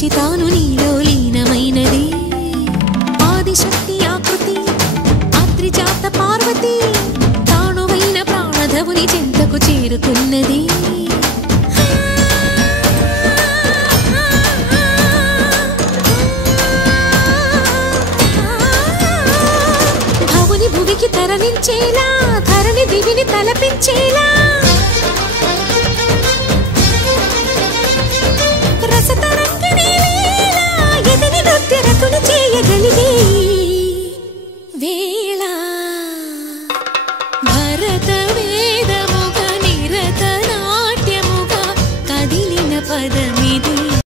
నుంచి తాను నీలో లీనమైనది ఆదిశక్తి ఆకృతి ఆత్రిజాత పార్వతి తానువైన ప్రాణధవుని చెంతకు చేరుకున్నది భువికి తరలించేలా ధరణి దివిని తలపించేలా